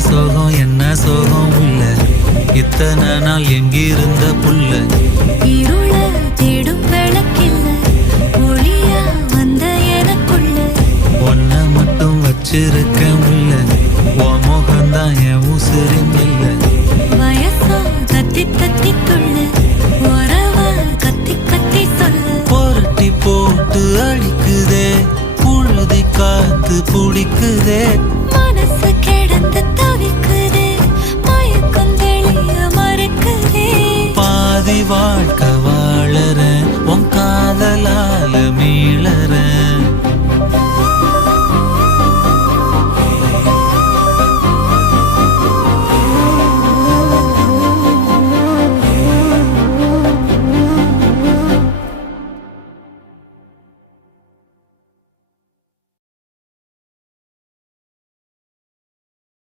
சோகம் என்ன சோகம் உள்ள? இத்தனை நாள் எங்கிருந்த புல்ல இருள தேடும் விளக்கில்ல ஒளியா வந்த எனக்குள்ள. ஒன்ன மட்டும் வச்சிருக்க முல்ல உன் முகம்தான் என் உசுரின் இல்ல வயசோ தத்தி தத்தி துள்ள உறவ கத்தி கத்தி சொல்ல. புரட்டி போட்டு அடிக்குதே புழுதி காத்து பிடிக்குதே. வாழ்க்கை வாழற உன் காதலாலுமே.